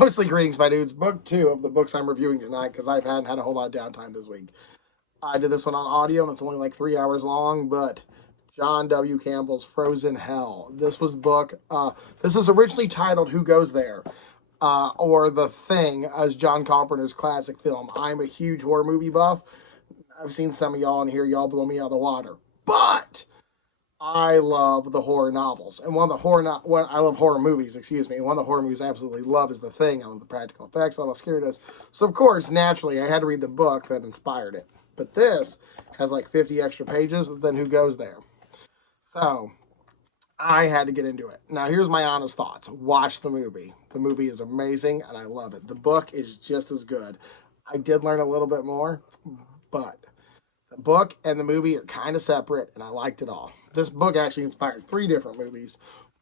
Mostly greetings, my dudes. Book 2 of the books I'm reviewing tonight because I haven't had a whole lot of downtime this week. I did this one on audio and it's only like 3 hours long, but John W. Campbell's Frozen Hell. This is originally titled Who Goes There? Or The Thing, as John Carpenter's classic film. I'm a huge horror movie buff. I've seen some of y'all in here, y'all blow me out of the water. But I love the horror novels, and I love horror movies. Excuse me. One of the horror movies I absolutely love is The Thing. I love the practical effects. I love how scary it is. So of course, naturally, I had to read the book that inspired it. But this has like 50 extra pages. Then Who Goes There? So I had to get into it. Now here's my honest thoughts. Watch the movie. The movie is amazing, and I love it. The book is just as good. I did learn a little bit more, but the book and the movie are kind of separate, and I liked it all. This book actually inspired 3 different movies,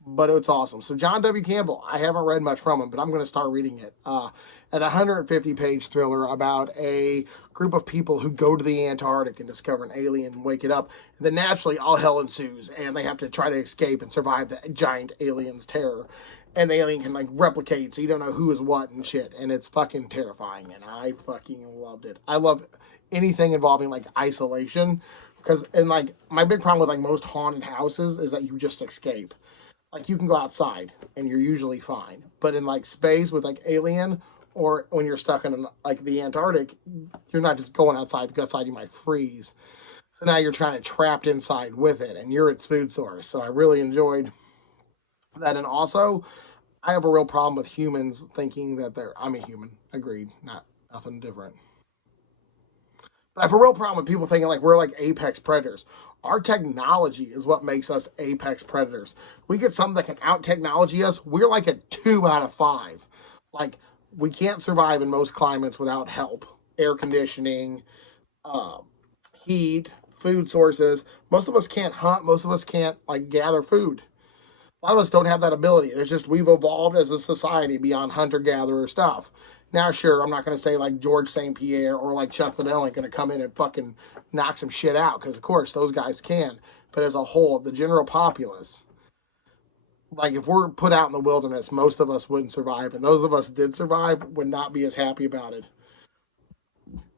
but it's awesome. So John W. Campbell, I haven't read much from him, but I'm going to start reading it. At 150-page thriller about a group of people who go to the Antarctic and discover an alien and wake it up. And then naturally, all hell ensues, and they have to try to escape and survive the giant alien's terror. And the alien can like replicate, so you don't know who is what and shit. And it's fucking terrifying, and I fucking loved it. I love anything involving like isolation, because like my big problem with like most haunted houses is that you just escape. Like you can go outside and you're usually fine, but in like space with like Alien, or when you're stuck in like the Antarctic, you're not just going outside. If you go outside, you might freeze. So now you're trying to trapped inside with it, and you're its food source. So I really enjoyed that. And also, I have a real problem with humans thinking that I'm a human. Agreed. Nothing different. But I have a real problem with people thinking like we're like apex predators. Our technology is what makes us apex predators. We get something that can out technology us, we're like a 2 out of 5. Like, we can't survive in most climates without help. Air conditioning, uh, heat, food sources. Most of us can't hunt. Most of us can't like gather food. A lot of us don't have that ability. It's just we've evolved as a society beyond hunter-gatherer stuff. Now, sure, I'm not going to say like George St. Pierre or like Chuck Liddell ain't going to come in and fucking knock some shit out, because of course those guys can. But as a whole, the general populace, like if we're put out in the wilderness, most of us wouldn't survive. And those of us did survive would not be as happy about it.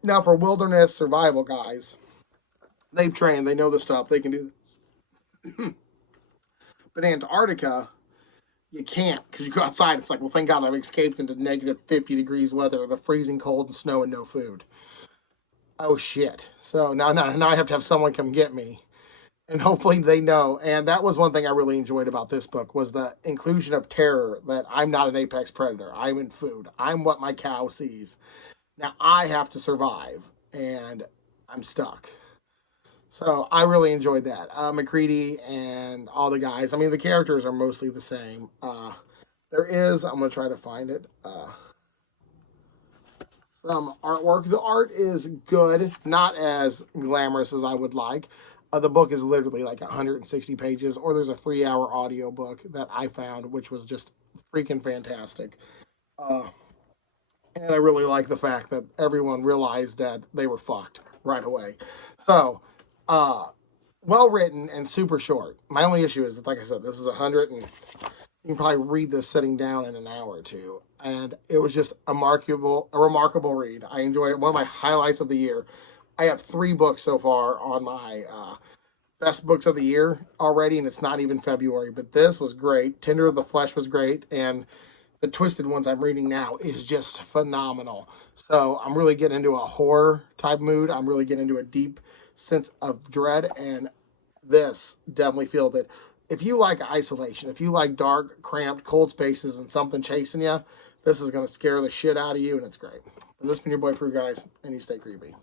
Now, for wilderness survival guys, they've trained, they know the stuff, they can do this. But Antarctica, you can't, because you go outside, it's like, well, thank God I've escaped into negative 50 degrees weather, the freezing cold and snow and no food. Oh, shit. So now I have to have someone come get me. And hopefully they know. And that was one thing I really enjoyed about this book, was the inclusion of terror, that I'm not an apex predator. I'm in food. I'm what my cow sees. Now I have to survive, and I'm stuck. So I really enjoyed that. McCready and all the guys. I mean, the characters are mostly the same. There is, I'm going to try to find it, some artwork. The art is good, not as glamorous as I would like. The book is literally like 160 pages, or there's a 3-hour audio book that I found, which was just freaking fantastic. Uh, and I really like the fact that everyone realized that they were fucked right away. So, uh, well written and super short. My only issue is that, like I said, this is 100, and you can probably read this sitting down in an hour or two. And it was just a remarkable read. I enjoyed it. One of my highlights of the year. I have 3 books so far on my best books of the year already, and it's not even February. But this was great. Tender of the Flesh was great, and the Twisted ones I'm reading now is just phenomenal. So I'm really getting into a horror type mood. I'm really getting into a deep sense of dread, and this definitely feels it. If you like isolation, if you like dark, cramped, cold spaces and something chasing you, this is going to scare the shit out of you, and it's great. And this has been your boy Pruitt, guys, and you stay creepy.